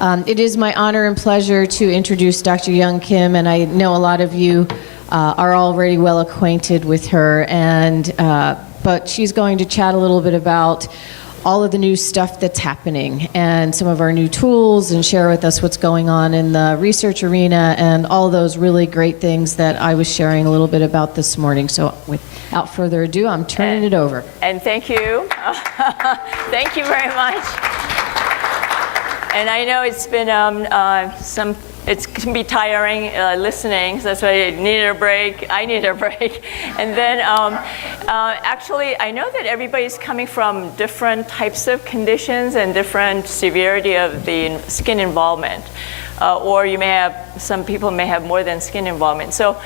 It is my honor and pleasure to introduce Dr. Youn Kim, and I know a lot of you are already well acquainted with her, but she's going to chat a little bit about all of the new stuff that's happening and some of our new tools, and share with us what's going on in the research arena and all those really great things that I was sharing a little bit about this morning. So without further ado, I'm turning it over. And thank you. Thank you very much. And I know it's been it can be tiring listening, so that's why I needed a break. I need a break. And then actually, I know that everybody's coming from different types of conditions and different severity of the skin involvement. Or you may have, some people may have more than skin involvement. So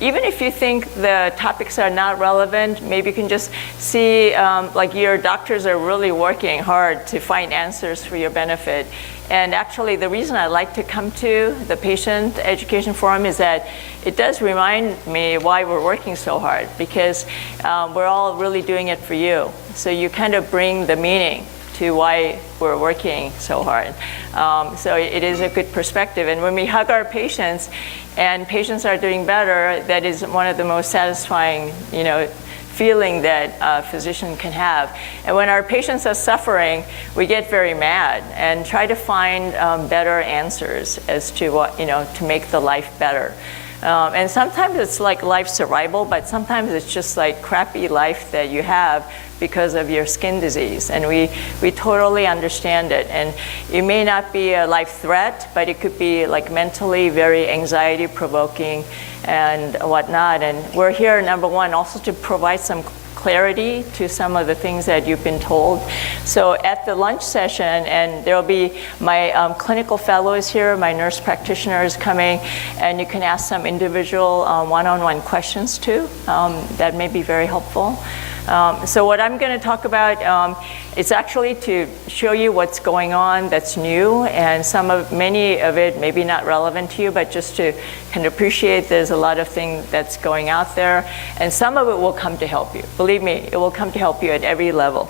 even if you think the topics are not relevant, maybe you can just see like your doctors are really working hard to find answers for your benefit. And actually, the reason I like to come to the Patient Education Forum is that it does remind me why we're working so hard, because we're all really doing it for you. So you kind of bring the meaning to why we're working so hard. So it is a good perspective. And when we hug our patients and patients are doing better, that is one of the most satisfying, feeling that a physician can have. And when our patients are suffering, we get very mad and try to find better answers as to what, to make the life better. And sometimes it's like life survival, but sometimes it's just like crappy life that you have because of your skin disease. And we totally understand it. And it may not be a life threat, but it could be like mentally very anxiety provoking and whatnot. And we're here, number one, also to provide some clarity to some of the things that you've been told. So at the lunch session, and there'll be my clinical fellows here, my nurse practitioner is coming, and you can ask some individual one-on-one questions too. That may be very helpful. So what I'm going to talk about is actually to show you what's going on that's new, and many of it may be not relevant to you, but just to kind of appreciate there's a lot of things that's going out there, and some of it will come to help you. Believe me, it will come to help you at every level.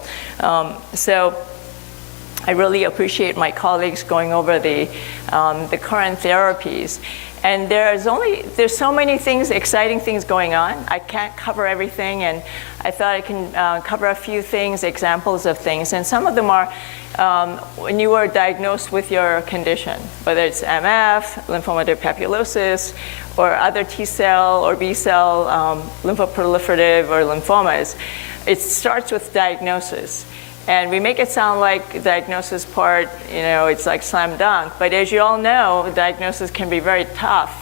So I really appreciate my colleagues going over the current therapies. And there's so many things, exciting things going on. I can't cover everything, and I thought I can cover a few things, examples of things. And some of them are when you were diagnosed with your condition, whether it's MF, lymphomatous papulosis, or other T-cell or B-cell lymphoproliferative or lymphomas. It starts with diagnosis. And we make it sound like the diagnosis part, it's like slam dunk. But as you all know, diagnosis can be very tough.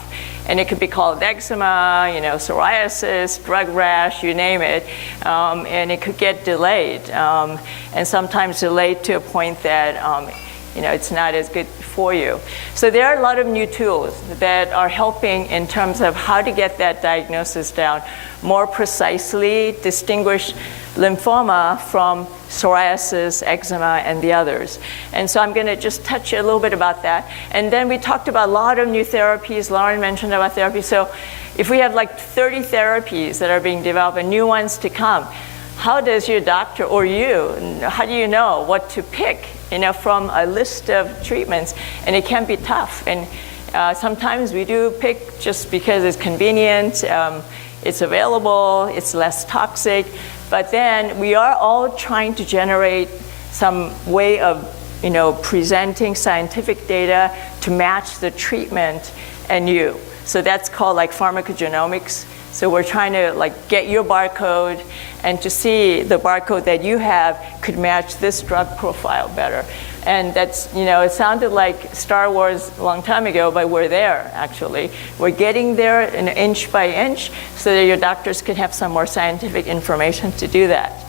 And it could be called eczema, psoriasis, drug rash, you name it. And it could get delayed. And sometimes delayed to a point that it's not as good for you. So there are a lot of new tools that are helping in terms of how to get that diagnosis down more precisely, distinguish lymphoma from psoriasis, eczema, and the others. And so I'm going to just touch a little bit about that. And then we talked about a lot of new therapies. Lauren mentioned about therapies. So if we have like 30 therapies that are being developed and new ones to come, how does your doctor or you, how do you know what to pick from a list of treatments? And it can be tough. And sometimes we do pick just because it's convenient, it's available, it's less toxic. But then we are all trying to generate some way of, presenting scientific data to match the treatment and you. So that's called like pharmacogenomics. So we're trying to like get your barcode and to see the barcode that you have could match this drug profile better. And that's, it sounded like Star Wars a long time ago, but we're there, actually. We're getting there inch by inch so that your doctors can have some more scientific information to do that.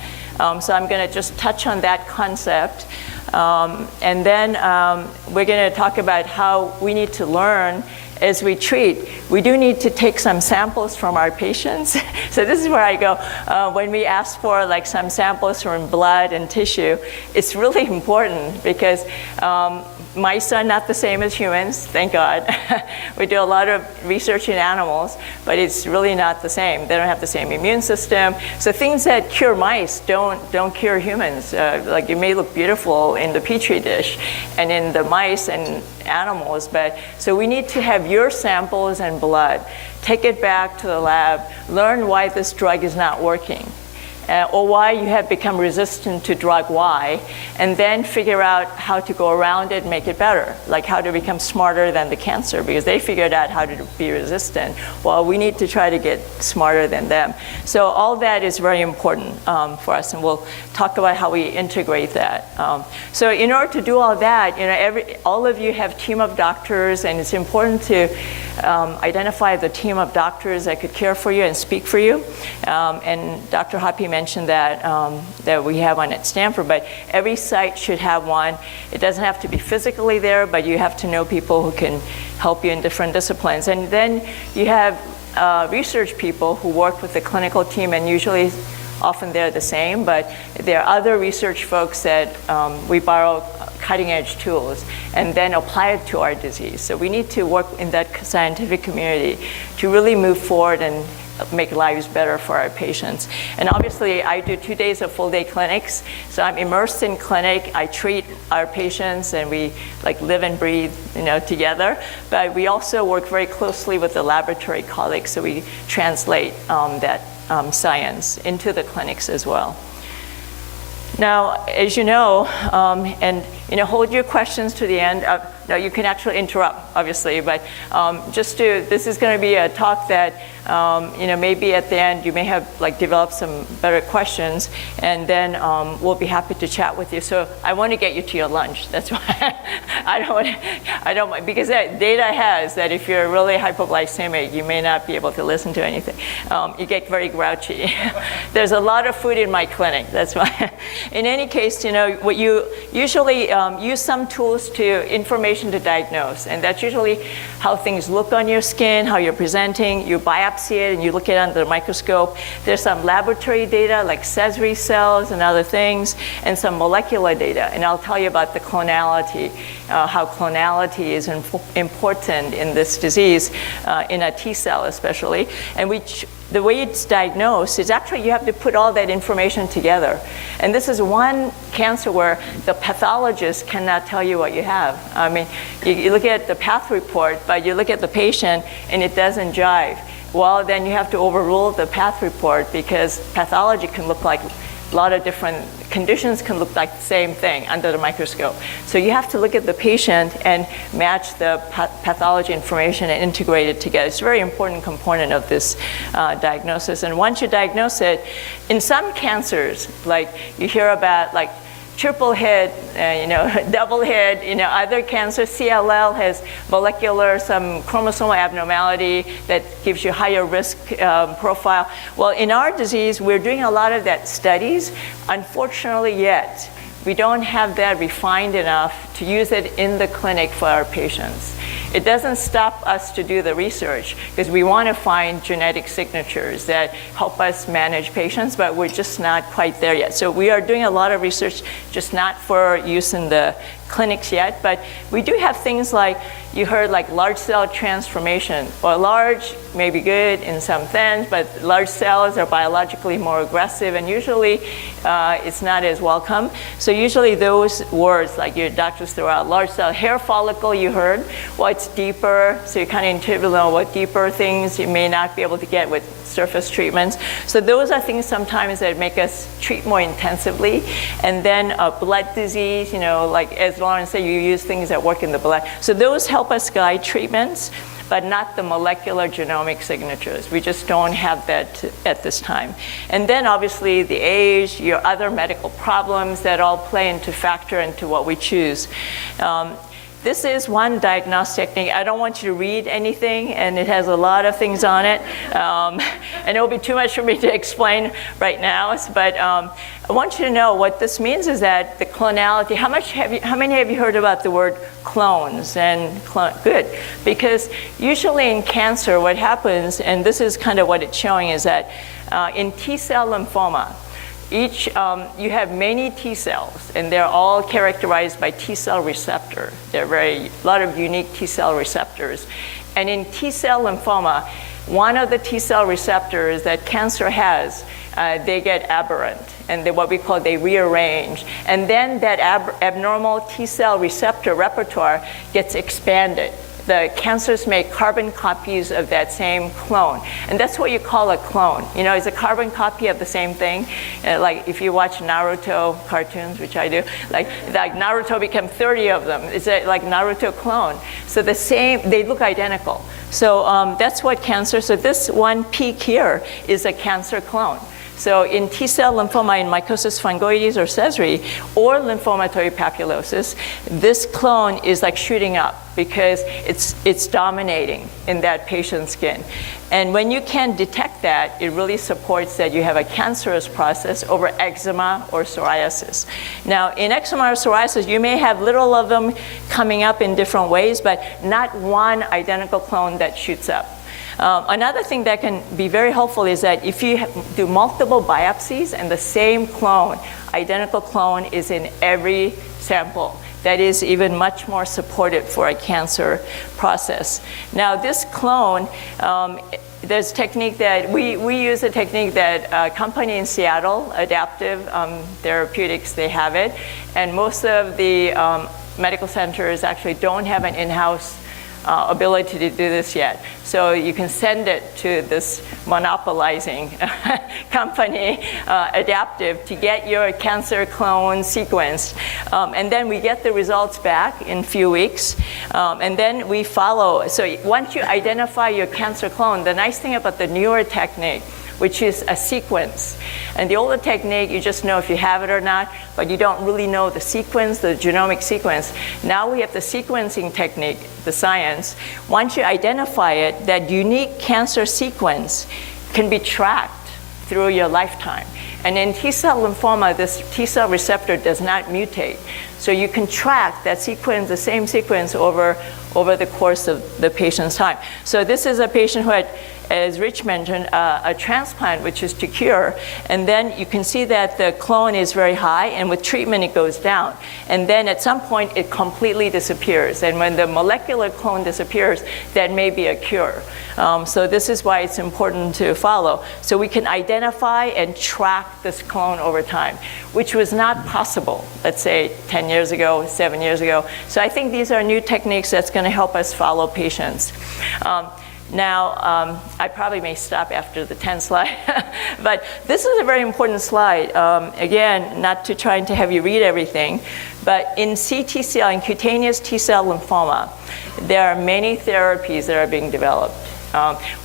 So I'm going to just touch on that concept. And then we're going to talk about how we need to learn as we treat. We do need to take some samples from our patients. So this is where I go. When we ask for like some samples from blood and tissue, it's really important because Mice are not the same as humans, thank God. We do a lot of research in animals, but it's really not the same. They don't have the same immune system. So things that cure mice don't cure humans. Like it may look beautiful in the petri dish and in the mice and animals, but so we need to have your samples and blood, take it back to the lab, learn why this drug is not working. Or why you have become resistant to drug Y, and then figure out how to go around it and make it better, like how to become smarter than the cancer, because they figured out how to be resistant. Well, we need to try to get smarter than them. So all that is very important for us, and we'll talk about how we integrate that. So in order to do all that, all of you have team of doctors, and it's important to identify the team of doctors that could care for you and speak for you. And Dr. Hoppy mentioned that that we have one at Stanford, but every site should have one. It doesn't have to be physically there, but you have to know people who can help you in different disciplines. And then you have research people who work with the clinical team, and usually often they're the same, but there are other research folks that we borrow cutting-edge tools and then apply it to our disease. So we need to work in that scientific community to really move forward and make lives better for our patients. And obviously, I do 2 days of full-day clinics, so I'm immersed in clinic. I treat our patients, and we like live and breathe, together. But we also work very closely with the laboratory colleagues, so we translate that science into the clinics as well. Now, as you know, hold your questions to the end. No, you can actually interrupt, obviously, but this is going to be a talk that, maybe at the end you may have developed some better questions, and then we'll be happy to chat with you. So I want to get you to your lunch. That's why I don't want, because that data has that if you're really hypoglycemic, you may not be able to listen to anything. You get very grouchy. There's a lot of food in my clinic. That's why. In any case, what you usually use some tools information to diagnose, and that's usually how things look on your skin, how you're presenting. You biopsy it and you look at it under the microscope. There's some laboratory data like Sézary cells and other things, and some molecular data. And I'll tell you about the clonality, how clonality is important in this disease, in a T cell especially. And the way it's diagnosed is actually you have to put all that information together. And this is one cancer where the pathologist cannot tell you what you have. I mean, you look at the path report, but you look at the patient and it doesn't jive. Well, then you have to overrule the path report, because pathology can look like a lot of different conditions can look like the same thing under the microscope. So you have to look at the patient and match the pathology information and integrate it together. It's a very important component of this diagnosis. And once you diagnose it, in some cancers, like you hear about triple hit, double hit, other cancers, CLL has some chromosomal abnormality that gives you higher risk profile. Well, in our disease, we're doing a lot of that studies. Unfortunately, yet, we don't have that refined enough to use it in the clinic for our patients. It doesn't stop us to do the research, because we want to find genetic signatures that help us manage patients, but we're just not quite there yet. So we are doing a lot of research, just not for use in the clinics yet, but we do have things like, you heard large cell transformation. Well, large may be good in some things, but large cells are biologically more aggressive, and usually it's not as welcome. So usually those words, like your doctors throw out, large cell hair follicle, you heard, well, it's deeper, so you kind of intuitively know what deeper things you may not be able to get with surface treatments. So those are things sometimes that make us treat more intensively. And then blood disease, as Lauren said, you use things that work in the blood. So those help us guide treatments, but not the molecular genomic signatures. We just don't have that at this time. And then obviously the age, your other medical problems that all factor into what we choose. This is one diagnostic technique. I don't want you to read anything, and it has a lot of things on it. And it will be too much for me to explain right now, but I want you to know what this means is that the clonality, how many have you heard about the word clones? And good, because usually in cancer what happens, and this is kind of what it's showing, is that in T-cell lymphoma, you have many T cells, and they're all characterized by T cell receptor. There are a lot of unique T cell receptors. And in T cell lymphoma, one of the T cell receptors that cancer has, they get aberrant, and what we call they rearrange. And then that abnormal T cell receptor repertoire gets expanded. The cancers make carbon copies of that same clone. And that's what you call a clone. You know, it's a carbon copy of the same thing. Like if you watch Naruto cartoons, which I do, like Naruto became 30 of them. It's like Naruto clone. So the same, they look identical. So that's what cancer, so this one peak here is a cancer clone. So in T-cell lymphoma in mycosis fungoides or Sézary or lymphomatoid papulosis, this clone is like shooting up because it's dominating in that patient's skin. And when you can detect that, it really supports that you have a cancerous process over eczema or psoriasis. Now, in eczema or psoriasis, you may have little of them coming up in different ways, but not one identical clone that shoots up. Another thing that can be very helpful is that if you do multiple biopsies and the same clone, identical clone is in every sample, that is even much more supportive for a cancer process. Now this clone, there's a technique that we use a technique that a company in Seattle, Adaptive Therapeutics, they have it. And most of the medical centers actually don't have an in-house ability to do this yet. So you can send it to this monopolizing company, Adaptive, to get your cancer clone sequenced. And then we get the results back in a few weeks. And then we follow. So once you identify your cancer clone, the nice thing about the newer technique, which is a sequence. And the older technique, you just know if you have it or not, but you don't really know the sequence, the genomic sequence. Now we have the sequencing technique, the science. Once you identify it, that unique cancer sequence can be tracked through your lifetime. And in T-cell lymphoma, this T-cell receptor does not mutate. So you can track that sequence, the same sequence over the course of the patient's time. So this is a patient who had, as Rich mentioned, a transplant, which is to cure. And then you can see that the clone is very high, and with treatment it goes down. And then at some point it completely disappears. And when the molecular clone disappears, that may be a cure. So this is why it's important to follow. So we can identify and track this clone over time, which was not possible, let's say 10 years ago, 7 years ago. So I think these are new techniques that's going to help us follow patients. Now, I probably may stop after the 10th slide, but this is a very important slide. Again, not to try to have you read everything, but in CTCL, in cutaneous T-cell lymphoma, there are many therapies that are being developed.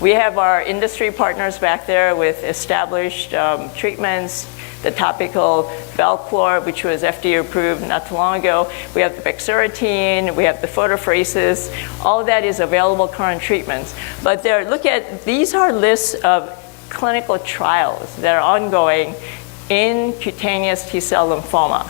We have our industry partners back there with established treatments, the topical Velclor, which was FDA approved not too long ago. We have the Bexarotene, we have the photophoresis. All of that is available current treatments. But these are lists of clinical trials that are ongoing in cutaneous T-cell lymphoma.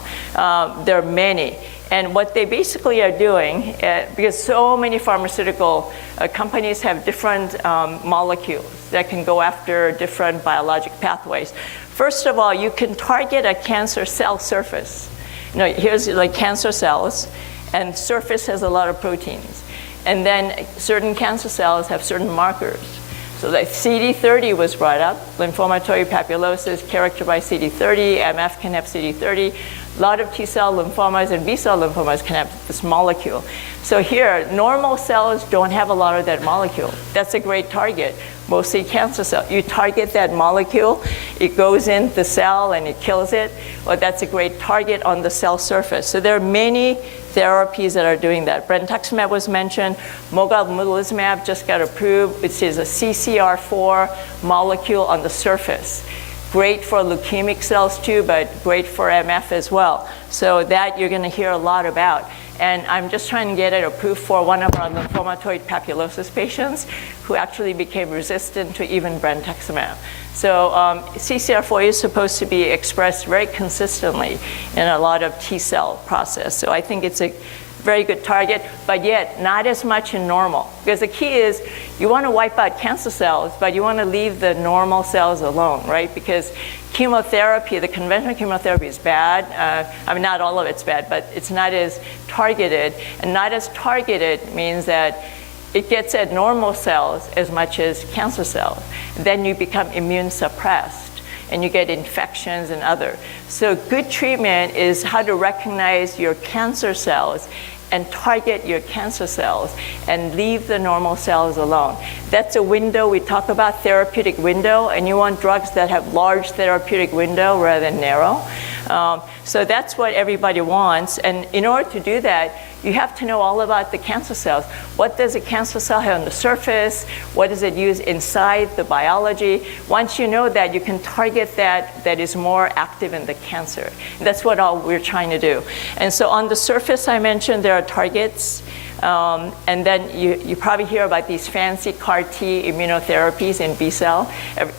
There are many. And what they basically are doing, because so many pharmaceutical companies have different molecules that can go after different biologic pathways. First of all, you can target a cancer cell surface. You know, here's like cancer cells, and surface has a lot of proteins. And then certain cancer cells have certain markers. So like CD30 was brought up, lymphomatoid papulosis characterized by CD30, MF can have CD30. A lot of T-cell lymphomas and B-cell lymphomas can have this molecule. So here, normal cells don't have a lot of that molecule. That's a great target, mostly cancer cells. You target that molecule, it goes in the cell and it kills it. Well, that's a great target on the cell surface. So there are many therapies that are doing that. Brentuximab was mentioned. Mogamulizumab just got approved, which is a CCR4 molecule on the surface. Great for leukemic cells too, but great for MF as well. So that you're going to hear a lot about. And I'm just trying to get it approved for one of our lymphomatoid papulosis patients who actually became resistant to even brentuximab. So CCR4 is supposed to be expressed very consistently in a lot of T-cell process. So I think it's very good target, but yet not as much in normal. Because the key is you want to wipe out cancer cells, but you want to leave the normal cells alone, right? Because chemotherapy, the conventional chemotherapy is bad. I mean, not all of it's bad, but it's not as targeted. And not as targeted means that it gets at normal cells as much as cancer cells. Then you become immune suppressed, and you get infections and other. So good treatment is how to recognize your cancer cells and target your cancer cells and leave the normal cells alone. That's a window we talk about, therapeutic window, and you want drugs that have large therapeutic window rather than narrow. So that's what everybody wants, and in order to do that, you have to know all about the cancer cells. What does a cancer cell have on the surface? What does it use inside, the biology? Once you know that, you can target that is more active in the cancer. That's what all we're trying to do. And so on the surface, I mentioned there are targets. And then you probably hear about these fancy CAR T immunotherapies in B cell.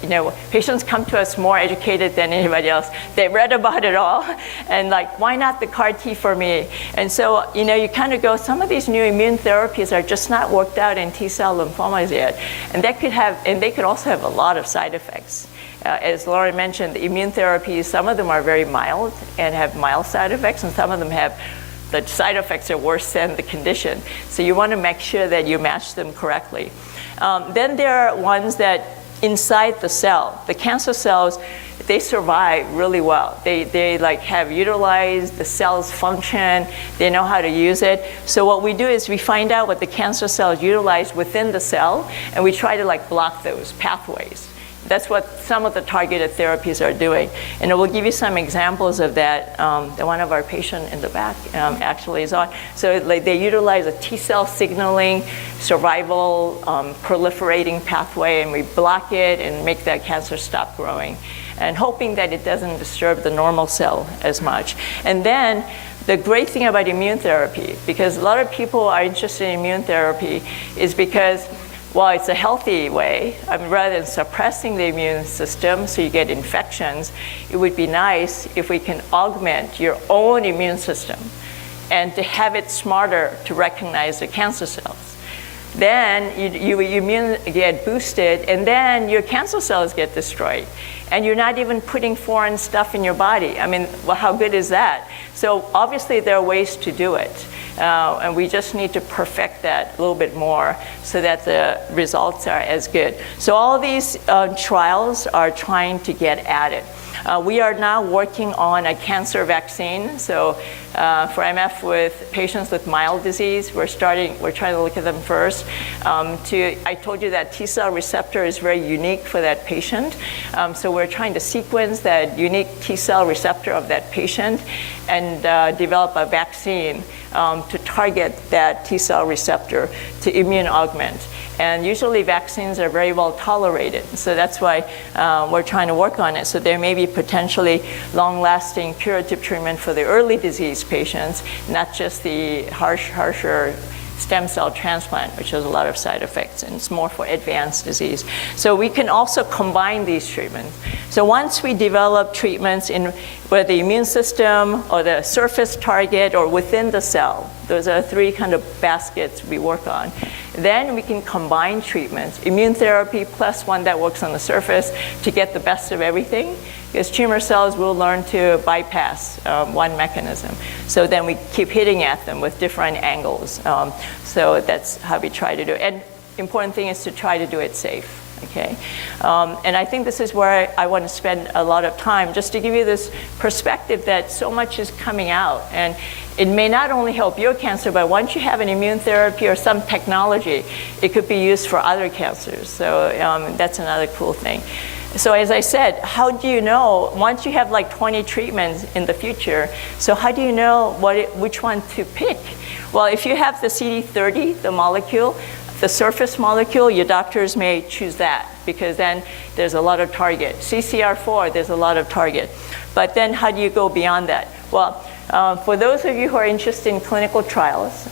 You know, patients come to us more educated than anybody else. They read about it all, and like, why not the CAR T for me? And so, you know, you kind of go, some of these new immune therapies are just not worked out in T cell lymphomas yet, and they could also have a lot of side effects. As Laura mentioned, the immune therapies, some of them are very mild and have mild side effects, and some of them have the side effects are worse than the condition. So you want to make sure that you match them correctly. Then there are ones that inside the cell, the cancer cells, they survive really well. They like have utilized the cell's function. They know how to use it. So what we do is we find out what the cancer cells utilize within the cell, and we try to like block those pathways. That's what some of the targeted therapies are doing. And we'll give you some examples of that. One of our patients in the back actually is on. So like, they utilize a T cell signaling, survival, proliferating pathway, and we block it and make that cancer stop growing, and hoping that it doesn't disturb the normal cell as much. And then the great thing about immune therapy, because a lot of people are interested in immune therapy, is because well, it's a healthy way. I mean, rather than suppressing the immune system so you get infections, it would be nice if we can augment your own immune system and to have it smarter to recognize the cancer cells. Then your immune get boosted, and then your cancer cells get destroyed. And you're not even putting foreign stuff in your body. I mean, well, how good is that? So obviously there are ways to do it. And we just need to perfect that a little bit more so that the results are as good. So all these trials are trying to get at it. We are now working on a cancer vaccine. So for MF with patients with mild disease, we're trying to look at them first. I told you that T cell receptor is very unique for that patient. So we're trying to sequence that unique T cell receptor of that patient and develop a vaccine to target that T cell receptor to immune augment. And usually vaccines are very well tolerated. So that's why we're trying to work on it. So there may be potentially long-lasting curative treatment for the early disease patients, not just the harsher stem cell transplant, which has a lot of side effects, and it's more for advanced disease. So we can also combine these treatments. So once we develop treatments in whether the immune system or the surface target or within the cell, those are three kind of baskets we work on. Then we can combine treatments, immune therapy plus one that works on the surface to get the best of everything. Because tumor cells will learn to bypass one mechanism. So then we keep hitting at them with different angles. So that's how we try to do it. And important thing is to try to do it safe. Okay, and I think this is where I want to spend a lot of time, just to give you this perspective that so much is coming out. And it may not only help your cancer, but once you have an immune therapy or some technology, it could be used for other cancers. So that's another cool thing. So as I said, how do you know, once you have like 20 treatments in the future, so how do you know which one to pick? Well, if you have the CD30, the molecule, the surface molecule, your doctors may choose that because then there's a lot of target. CCR4, there's a lot of target. But then how do you go beyond that? Well, for those of you who are interested in clinical trials,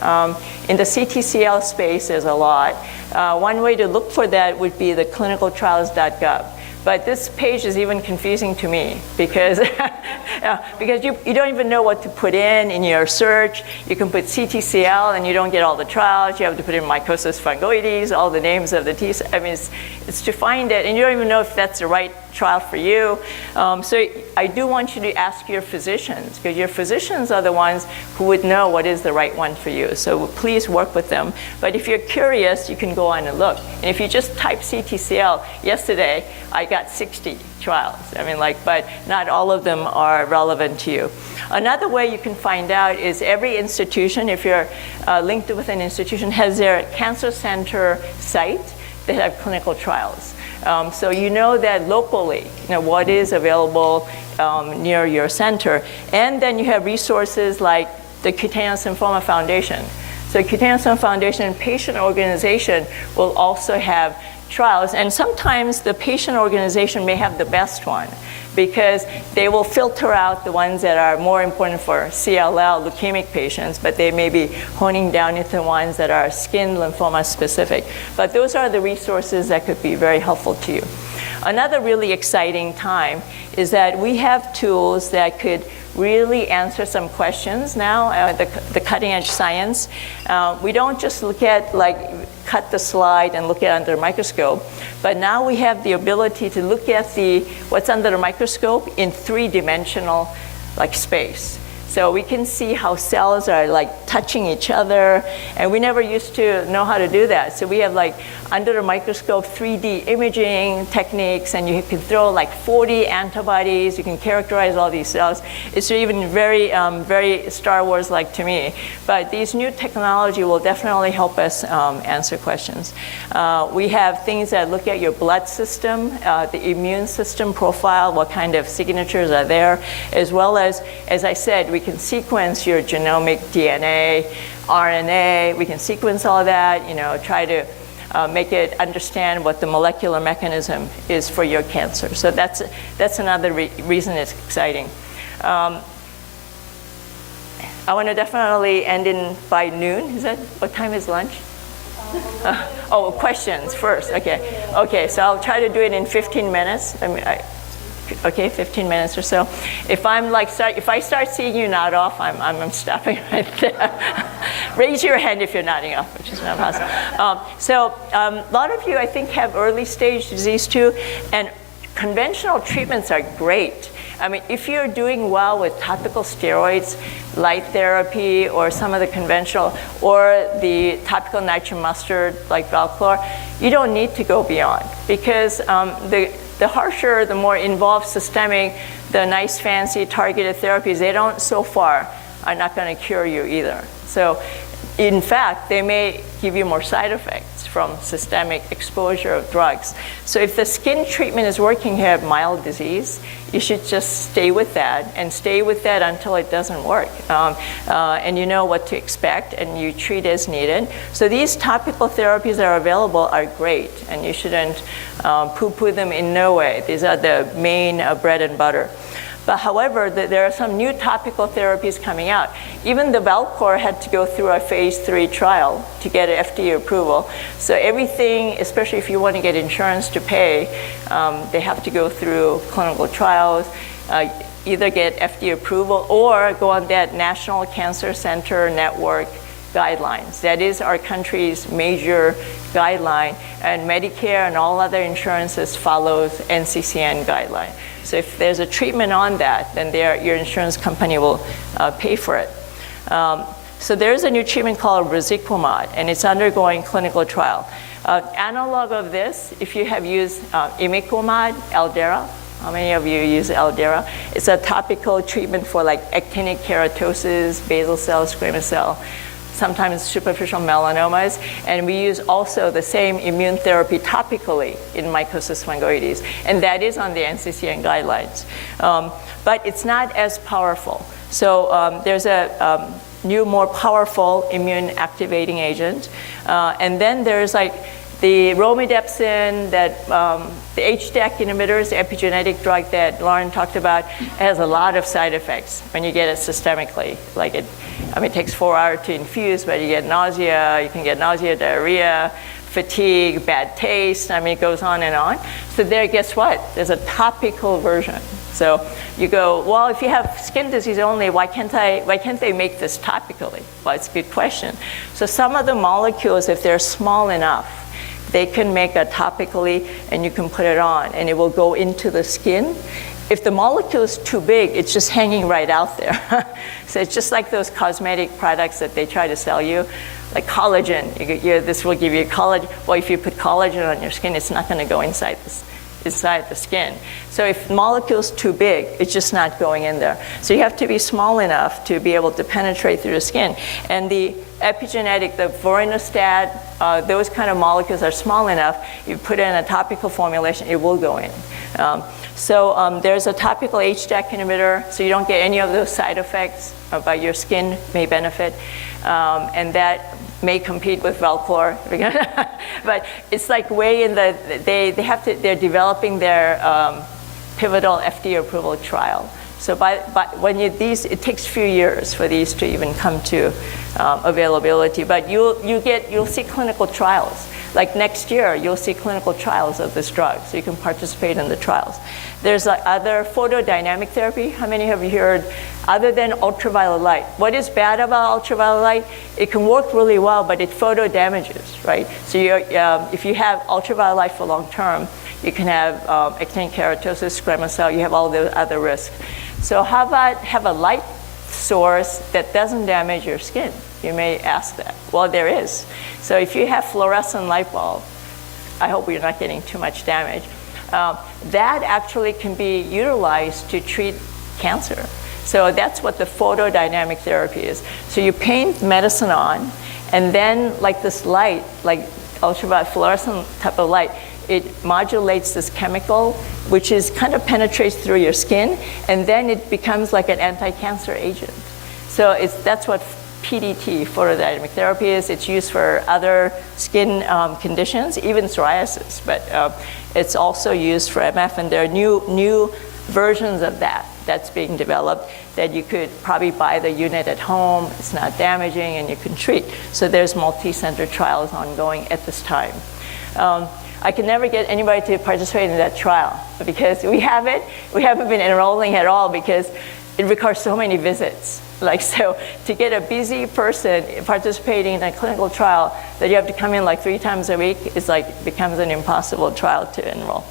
in the CTCL space, there's a lot. One way to look for that would be the clinicaltrials.gov. But this page is even confusing to me because, because you don't even know what to put in your search. You can put CTCL and you don't get all the trials. You have to put in mycosis fungoides, all the names of the T cells. I mean, it's to find it, and you don't even know if that's the right trial for you. So I do want you to ask your physicians, because your physicians are the ones who would know what is the right one for you. So please work with them. But if you're curious, you can go on and look. And if you just type CTCL, yesterday I got 60 trials. I mean, but not all of them are relevant to you. Another way you can find out is every institution, if you're linked with an institution, has their cancer center site that have clinical trials. So you know that locally, what is available near your center. And then you have resources like the Cutaneous Lymphoma Foundation. So Cutaneous Lymphoma Foundation patient organization will also have trials. And sometimes the patient organization may have the best one, because they will filter out the ones that are more important for CLL leukemic patients, but they may be honing down into the ones that are skin lymphoma specific. But those are the resources that could be very helpful to you. Another really exciting time is that we have tools that could really answer some questions now, the cutting edge science. We don't just look at, cut the slide and look at under a microscope, but now we have the ability to look at what's under the microscope in three-dimensional space. So we can see how cells are touching each other, and we never used to know how to do that. So we have under a microscope 3D imaging techniques, and you can throw 40 antibodies. You can characterize all these cells. It's even very, very Star Wars-like to me. But these new technology will definitely help us answer questions. We have things that look at your blood system, the immune system profile, what kind of signatures are there, as well as I said, we can sequence your genomic DNA, RNA. We can sequence all that, try to make it understand what the molecular mechanism is for your cancer. So that's another reason it's exciting. I want to definitely end by noon. What time is lunch? Questions first. Okay, so I'll try to do it in 15 minutes. 15 minutes or so. If I start seeing you nod off, I'm stopping right there. Raise your hand if you're nodding off, which is not possible. A lot of you, I think, have early stage disease too, and conventional treatments are great. I mean, if you're doing well with topical steroids, light therapy, or some of the conventional, or the topical nitrogen mustard like Valchlor, you don't need to go beyond, because the harsher, the more involved systemic, the nice fancy targeted therapies, they don't so far are not going to cure you either. So in fact, they may give you more side effects from systemic exposure of drugs. So if the skin treatment is working, you have mild disease, you should just stay with that and stay with that until it doesn't work. And you know what to expect, and you treat as needed. So these topical therapies that are available are great, and you shouldn't poo-poo them in no way. These are the main bread and butter. But however, there are some new topical therapies coming out. Even the Valchlor had to go through a phase 3 trial to get FDA approval. So everything, especially if you want to get insurance to pay, they have to go through clinical trials, either get FDA approval or go on that National Cancer Center Network guidelines. That is our country's major guideline, and Medicare and all other insurances follows NCCN guideline. So if there's a treatment on that, then your insurance company will pay for it. So there's a new treatment called rosiquimod, and it's undergoing clinical trial. Analog of this, if you have used imiquimod, Aldera, how many of you use Aldera? It's a topical treatment for actinic keratosis, basal cell, squamous cell, sometimes superficial melanomas, and we use also the same immune therapy topically in mycosis fungoides, and that is on the NCCN guidelines. But it's not as powerful. So there's a new, more powerful immune activating agent, and then there's the romidepsin, that the HDAC inhibitors, the epigenetic drug that Lauren talked about, has a lot of side effects when you get it systemically. It takes 4 hours to infuse, but you get nausea, you can get nausea, diarrhea, fatigue, bad taste. I mean, it goes on and on. So there, guess what? There's a topical version. So you go, well, if you have skin disease only, why can't they make this topically? Well, it's a good question. So some of the molecules, if they're small enough, they can make it topically, and you can put it on, and it will go into the skin. If the molecule is too big, it's just hanging right out there. So it's just like those cosmetic products that they try to sell you, like collagen. This will give you collagen. Well, if you put collagen on your skin, it's not going to go inside the skin. So if the molecule's too big, it's just not going in there. So you have to be small enough to be able to penetrate through the skin. And the epigenetic, the vorinostat, those kind of molecules are small enough. You put it in a topical formulation, it will go in. So there's a topical HDAC inhibitor, so you don't get any of those side effects, but your skin may benefit. And that may compete with Velcor, but it's like way in the, they're developing their pivotal FDA approval trial. So when it takes a few years for these to even come to availability, but you'll see clinical trials. Like next year, you'll see clinical trials of this drug, so you can participate in the trials. There's other photodynamic therapy. How many have you heard, other than ultraviolet light? What is bad about ultraviolet light? It can work really well, but it photo damages, right? So if you have ultraviolet light for long term, you can have actinic keratosis, squamous cell, you have all the other risks. So how about have a light source that doesn't damage your skin? You may ask that. Well, there is. So if you have fluorescent light bulb, I hope you're not getting too much damage, that actually can be utilized to treat cancer. So that's what the photodynamic therapy is. So you paint medicine on, and then like this light, like ultraviolet fluorescent type of light, it modulates this chemical, which is kind of penetrates through your skin, and then it becomes like an anti-cancer agent. So that's what PDT, photodynamic therapy, is. It's used for other skin conditions, even psoriasis, but it's also used for MF, and there are new versions of that's being developed that you could probably buy the unit at home. It's not damaging, and you can treat. So there's multi-center trials ongoing at this time. I can never get anybody to participate in that trial because we haven't been enrolling at all because it requires so many visits. Like, so to get a busy person participating in a clinical trial that you have to come in like 3 times a week is like becomes an impossible trial to enroll.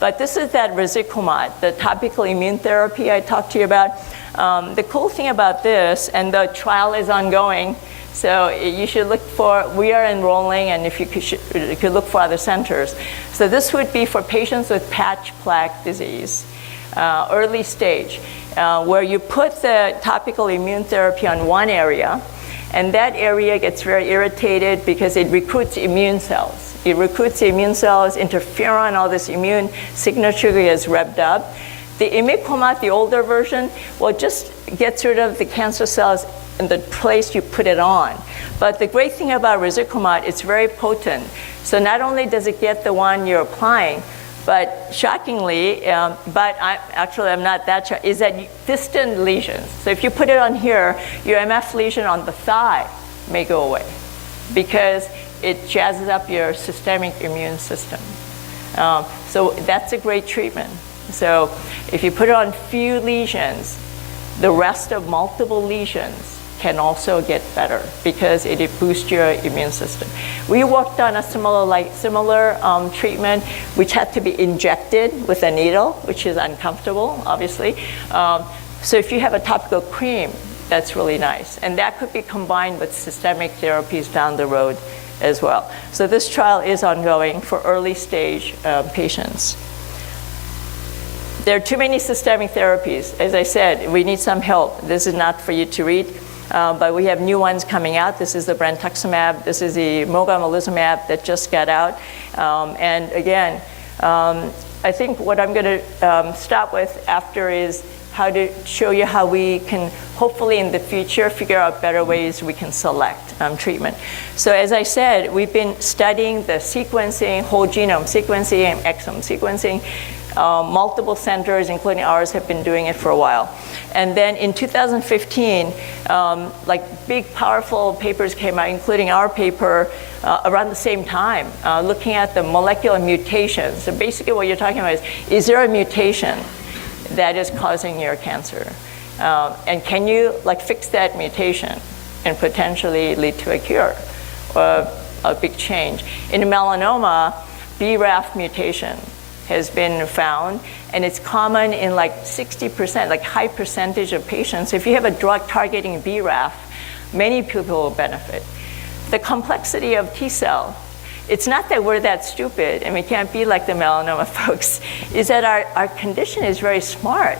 But this is that Resiquimod, the topical immune therapy I talked to you about. The cool thing about this, and the trial is ongoing, so you should look for, we are enrolling, and if you could look for other centers. So this would be for patients with patch plaque disease, early stage, where you put the topical immune therapy on one area, and that area gets very irritated because it recruits immune cells. It recruits the immune cells, interferon, all this immune signature gets revved up. The imiquimod, the older version, well, just gets rid of the cancer cells in the place you put it on. But the great thing about Resiquimod, it's very potent. So not only does it get the one you're applying, but shockingly, I'm not that shocked, is that distant lesions. So if you put it on here, your MF lesion on the thigh may go away because it jazzes up your systemic immune system. So that's a great treatment. So if you put it on few lesions, the rest of multiple lesions can also get better because it boosts your immune system. We worked on a similar treatment, which had to be injected with a needle, which is uncomfortable, obviously. So if you have a topical cream, that's really nice. And that could be combined with systemic therapies down the road as well. So this trial is ongoing for early stage patients. There are too many systemic therapies. As I said, we need some help. This is not for you to read. But we have new ones coming out. This is the brentuximab. This is the mogamulizumab that just got out. And again, I think what I'm going to stop with after is how to show you how we can hopefully in the future figure out better ways we can select treatment. So as I said, we've been studying the sequencing, whole genome sequencing and exome sequencing. Multiple centers, including ours, have been doing it for a while. And then in 2015, like big, powerful papers came out, including our paper around the same time, looking at the molecular mutations. So basically what you're talking about is there a mutation that is causing your cancer? And can you like fix that mutation and potentially lead to a cure or a big change? In melanoma, BRAF mutation has been found, and it's common in like 60%, like high percentage of patients. If you have a drug targeting BRAF, many people will benefit. The complexity of T cell, it's not that we're that stupid and we can't be like the melanoma folks, is that our condition is very smart.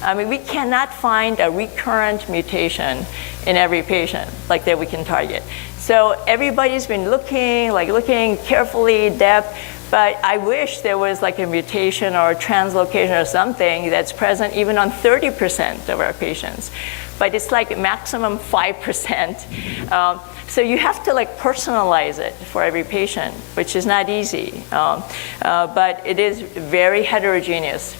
I mean, we cannot find a recurrent mutation in every patient like that we can target. So everybody's been looking carefully, depth, but I wish there was like a mutation or a translocation or something that's present even on 30% of our patients. But it's like maximum 5%. So you have to like personalize it for every patient, which is not easy. But it is very heterogeneous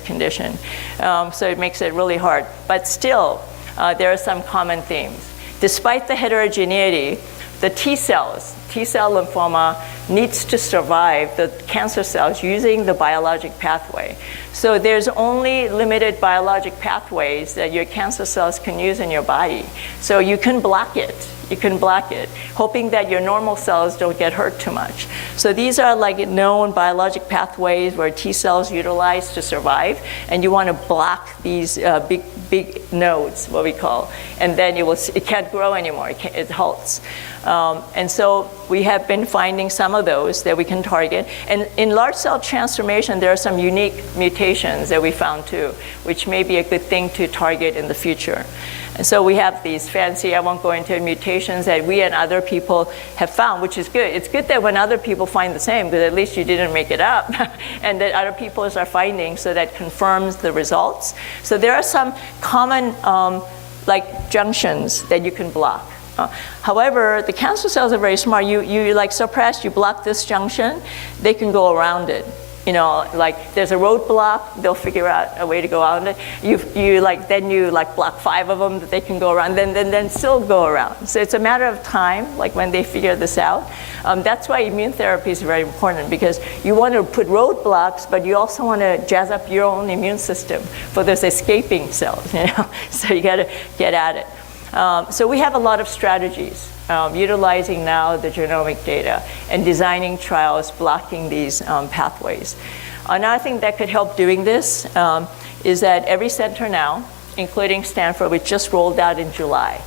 condition. So it makes it really hard. But still, there are some common themes. Despite the heterogeneity, the T cell lymphoma needs to survive the cancer cells using the biologic pathway. So there's only limited biologic pathways that your cancer cells can use in your body. So you can block it, hoping that your normal cells don't get hurt too much. So these are like known biologic pathways where T cells utilize to survive, and you want to block these big nodes, what we call, and then it can't grow anymore, it halts. And so we have been finding some of those that we can target. And in large cell transformation, there are some unique mutations that we found too, which may be a good thing to target in the future. And so we have these fancy, I won't go into mutations that we and other people have found, which is good. It's good that when other people find the same, because at least you didn't make it up, and that other people are finding, so that confirms the results. So there are some common like junctions that you can block. However, the cancer cells are very smart. You like suppress, you block this junction, they can go around it. You know, like there's a roadblock, they'll figure out a way to go around it. Then you block 5 of them that they can go around, then still go around. So it's a matter of time, like when they figure this out. That's why immune therapy is very important, because you want to put roadblocks, but you also want to jazz up your own immune system for those escaping cells. You know, so you got to get at it. So we have a lot of strategies, utilizing now the genomic data and designing trials blocking these pathways. Another thing that could help doing this is that every center now, including Stanford, which just rolled out in July,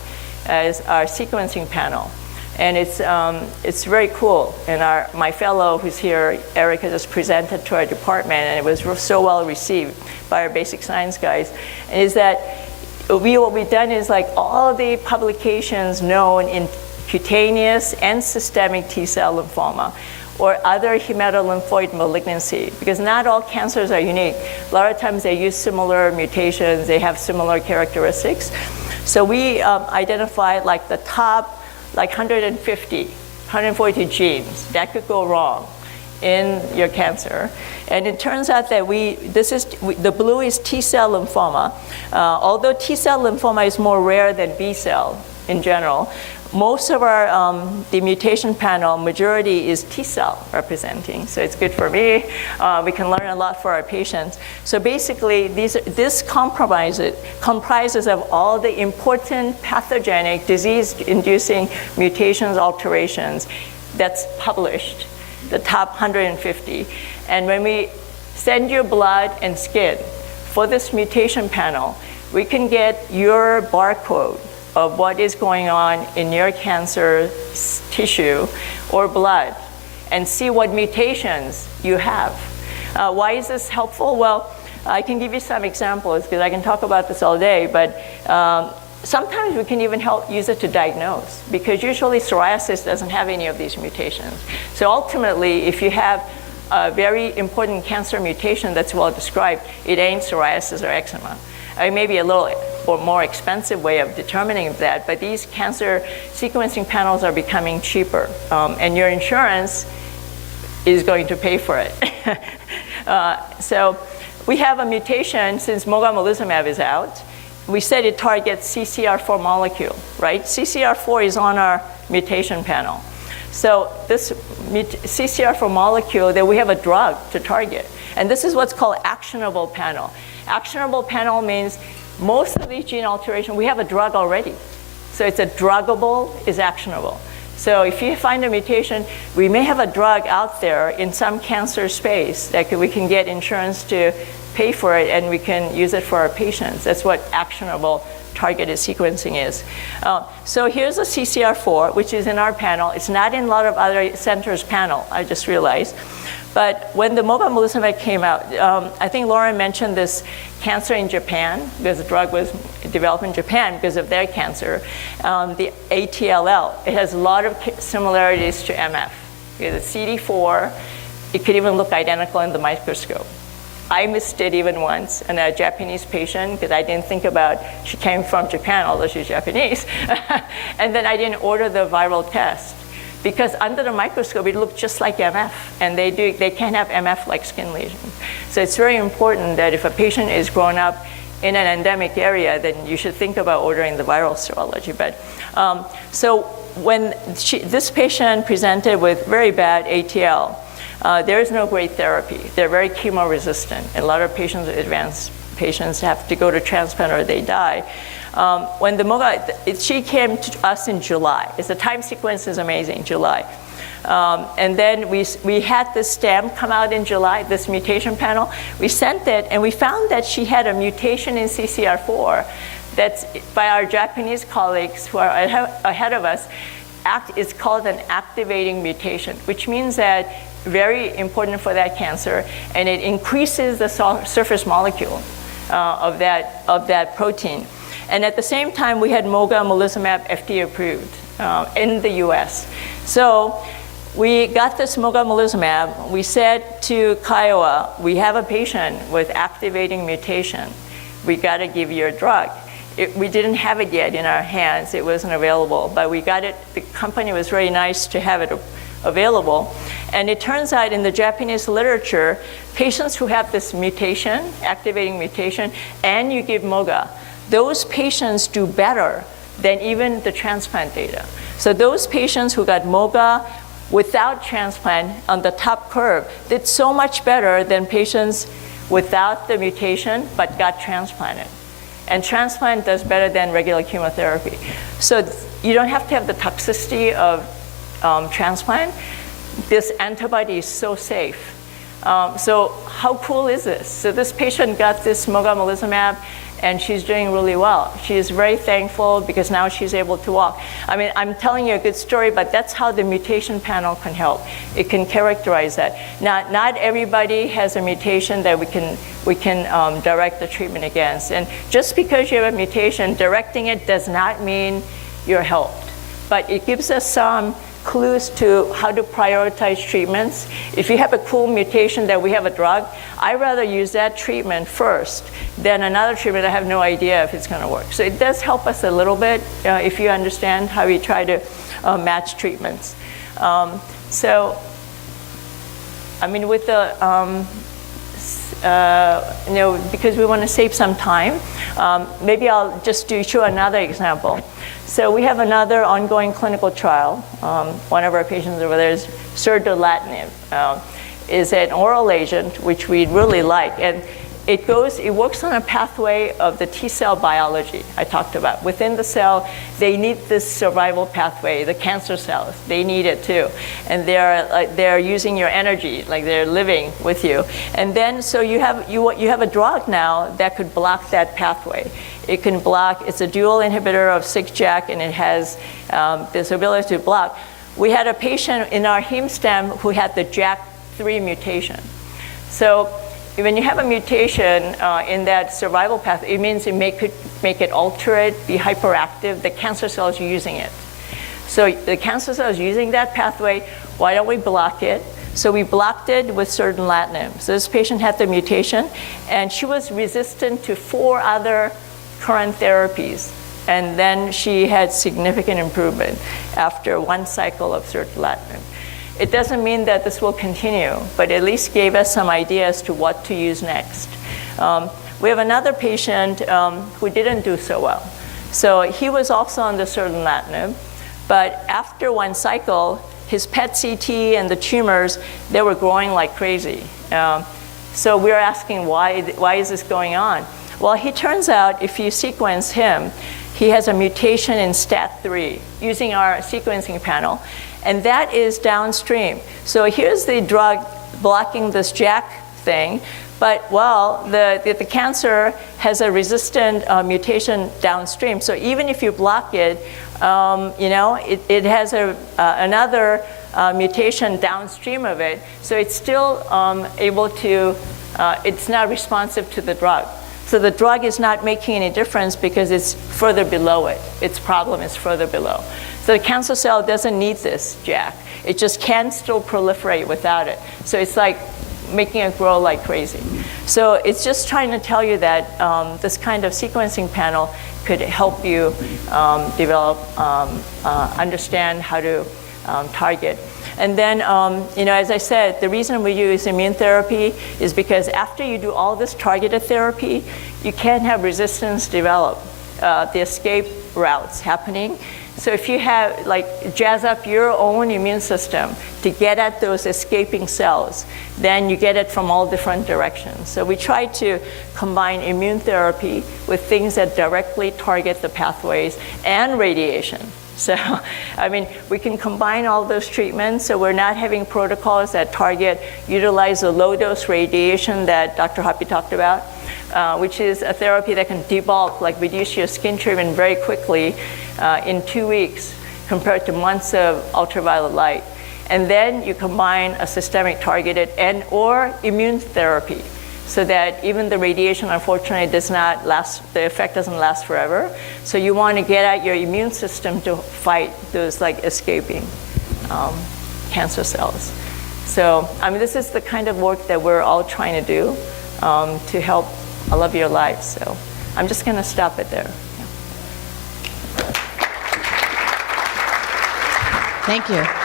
as our sequencing panel. And it's very cool. And my fellow who's here, Erica, just presented to our department, and it was so well received by our basic science guys, and is that what we've done is like all the publications known in cutaneous and systemic T cell lymphoma or other hematolymphoid malignancy, because not all cancers are unique. A lot of times they use similar mutations, they have similar characteristics. So we identified like the top 140 genes that could go wrong in your cancer. And it turns out that the blue is T cell lymphoma. Although T cell lymphoma is more rare than B cell in general, most of our, the mutation panel, majority is T cell representing. So it's good for me. We can learn a lot for our patients. So basically, this comprises of all the important pathogenic disease-inducing mutations, alterations that's published, the top 150. And when we send you blood and skin for this mutation panel, we can get your barcode of what is going on in your cancer tissue or blood and see what mutations you have. Why is this helpful? Well, I can give you some examples because I can talk about this all day, but sometimes we can even use it to diagnose, because usually psoriasis doesn't have any of these mutations. So ultimately, if you have a very important cancer mutation that's well described, it ain't psoriasis or eczema. It may be a little or more expensive way of determining that, but these cancer sequencing panels are becoming cheaper, and your insurance is going to pay for it. So we have a mutation since mogamulizumab is out. We said it targets CCR4 molecule, right? CCR4 is on our mutation panel. So this CCR4 molecule, that we have a drug to target. And this is what's called actionable panel. Actionable panel means most of these gene alterations, we have a drug already. So it's a druggable is actionable. So if you find a mutation, we may have a drug out there in some cancer space that we can get insurance to pay for it, and we can use it for our patients. That's what actionable targeted sequencing is. So here's a CCR4, which is in our panel. It's not in a lot of other centers' panel, I just realized. But when the mogamulizumab came out, I think Lauren mentioned this cancer in Japan, because the drug was developed in Japan because of their cancer. The ATLL, it has a lot of similarities to MF. The CD4, it could even look identical in the microscope. I missed it even once in a Japanese patient because I didn't think about she came from Japan, although she's Japanese. And then I didn't order the viral test because under the microscope it looked just like MF, and they can't have MF-like skin lesions. So it's very important that if a patient is growing up in an endemic area, then you should think about ordering the viral serology. But so when this patient presented with very bad ATL, there is no great therapy. They're very chemo-resistant. A lot of patients, advanced patients, have to go to transplant or they die. When she came to us in July. The time sequence is amazing, July. And then we had this stamp come out in July, this mutation panel. We sent it, and we found that she had a mutation in CCR4 that's by our Japanese colleagues who are ahead of us. It's called an activating mutation, which means that very important for that cancer, and it increases the surface molecule of that protein. And at the same time, we had mogamulizumab FDA approved in the US. So we got this mogamulizumab. We said to Kiowa, we have a patient with activating mutation. We got to give you a drug. We didn't have it yet in our hands. It wasn't available, but we got it. The company was very nice to have it available. And it turns out in the Japanese literature, patients who have this mutation, activating mutation, and you give moga, those patients do better than even the transplant data. So those patients who got moga without transplant on the top curve did so much better than patients without the mutation but got transplanted. And transplant does better than regular chemotherapy. So you don't have to have the toxicity of transplant. This antibody is so safe. So how cool is this? So this patient got this mogamulizumab, and she's doing really well. She is very thankful because now she's able to walk. I mean, I'm telling you a good story, but that's how the mutation panel can help. It can characterize that. Not everybody has a mutation that we can direct the treatment against. And just because you have a mutation, directing it does not mean you're helped. But it gives us some clues to how to prioritize treatments. If you have a cool mutation that we have a drug, I'd rather use that treatment first than another treatment I have no idea if it's going to work. So it does help us a little bit if you understand how we try to match treatments. So, I mean, with the, because we want to save some time, maybe I'll just show another example. So we have another ongoing clinical trial. One of our patients over there is sertolatinib. Is an oral agent which we really like, and it works on a pathway of the T cell biology I talked about. Within the cell, they need this survival pathway. The cancer cells, they need it too, and they're using your energy, like they're living with you. And then so you have a drug now that could block that pathway. It can block. It's a dual inhibitor of 6-JAK, and it has this ability to block. We had a patient in our heme stem who had the JAK3 mutation. So when you have a mutation in that survival path, it means it could make it alter it, be hyperactive. The cancer cells are using it. So the cancer cells using that pathway, why don't we block it? So we blocked it with sertolatinib. So this patient had the mutation, and she was resistant to 4 other current therapies. And then she had significant improvement after 1 cycle of sertolatinib. It doesn't mean that this will continue, but at least gave us some ideas to what to use next. We have another patient who didn't do so well. So he was also on the sertralinib, but after one cycle, his PET CT and the tumors, they were growing like crazy. So we were asking, why is this going on? Well, he turns out, if you sequence him, he has a mutation in STAT3 using our sequencing panel, and that is downstream. So here's the drug blocking this JAK thing, but well, the cancer has a resistant mutation downstream. So even if you block it, it has another mutation downstream of it. So it's still able to, it's not responsive to the drug. So the drug is not making any difference because it's further below it. Its problem is further below. So the cancer cell doesn't need this JAK. It just can still proliferate without it. So it's like making it grow like crazy. So it's just trying to tell you that this kind of sequencing panel could help you develop, understand how to target. And then, as I said, the reason we use immune therapy is because after you do all this targeted therapy, you can't have resistance develop, the escape routes happening. So if you have, jazz up your own immune system to get at those escaping cells, then you get it from all different directions. So we try to combine immune therapy with things that directly target the pathways and radiation. So, we can combine all those treatments, so we're not having protocols that utilize the low-dose radiation that Dr. Hoppy talked about, which is a therapy that can debulk, reduce your skin treatment very quickly in 2 weeks compared to months of ultraviolet light. And then you combine a systemic targeted or immune therapy, so that even the radiation, unfortunately, does not last, the effect doesn't last forever. So you want to get at your immune system to fight those escaping cancer cells. So, this is the kind of work that we're all trying to do to help all of your lives. So I'm just going to stop it there. Thank you.